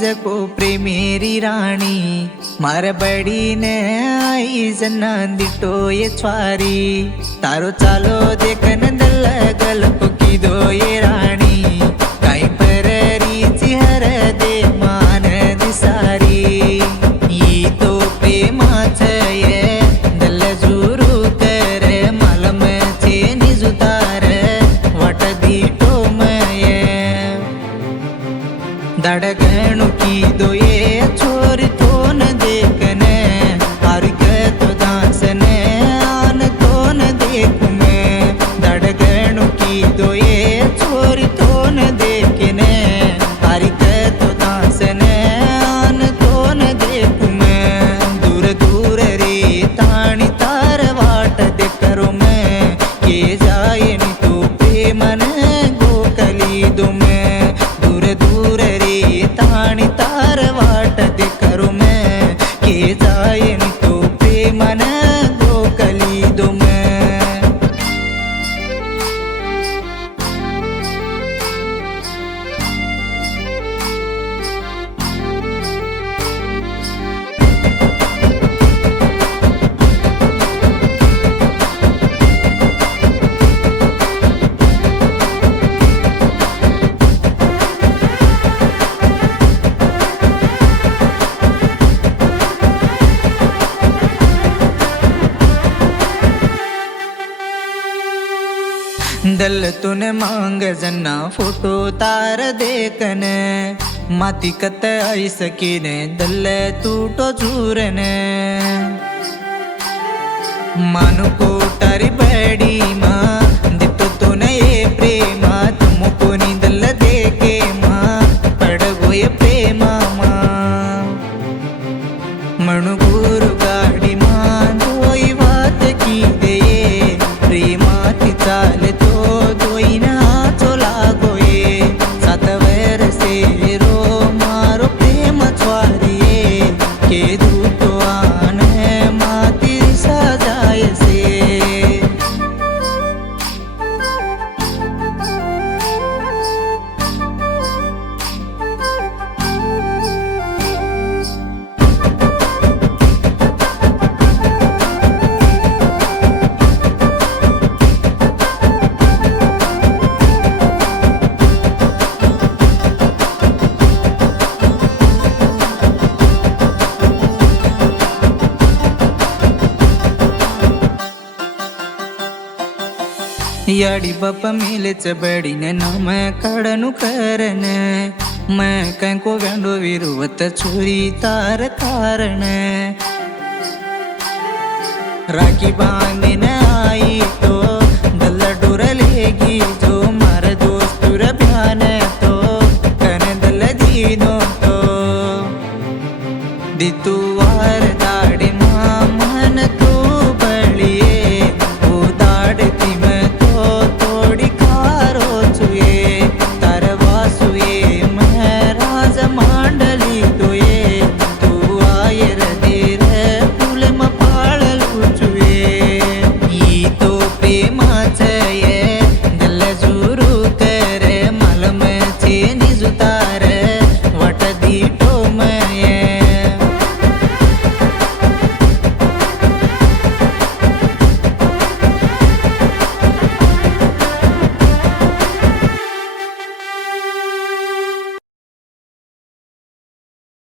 जको प्रेमेरी राणी मार बड़ी ने आई जन्नदिटो ये छवारी तारो चालो देखन दल गल्प की दो ये राणी काई पररी चिहर दे मान दिसारी ई तो प्रेमाच ये दल जुरू कर मालम चे निजुतार वाट दीटो मये दड़गणु की दो ये छोरी तो न देखने हरिक तो दासने आन तो न देखूं मैं दड़गणु की दो ये छोरी तो न देखने हरिक तो दासने आन तो न देखूं मैं दूर दूर रे ताणी तार वाट दे करो मैं के जाए नी तू प्रेमन गोकली दो मैं दूर दूर रे ताणी तार वाट दे करो मैं के जाए नी तू प्रेमन गोकली दो मैं दल तूने मांग जना फोटो तार देखन माती कत आई सकीने दल तूटो झूरने मानु को टारी बड़ी माँ दितो तूने ये प्रेमा तुमको नी दल देखे माँ पड़ गोये प्रेमा माँ मनु गुरु गाड़ी माँ दोई बात की दे प्रेमा ती चाले तो दोई ना चोला गोये सात वर्षे रो मारो प्रेम छवारिये के दूतो आन माती सजाय से याड़ी बाप मिले बड़ी ने नाम कड़नु करन मैं कंको गंडो विरुवत छोरी तार कारण राखी बांधे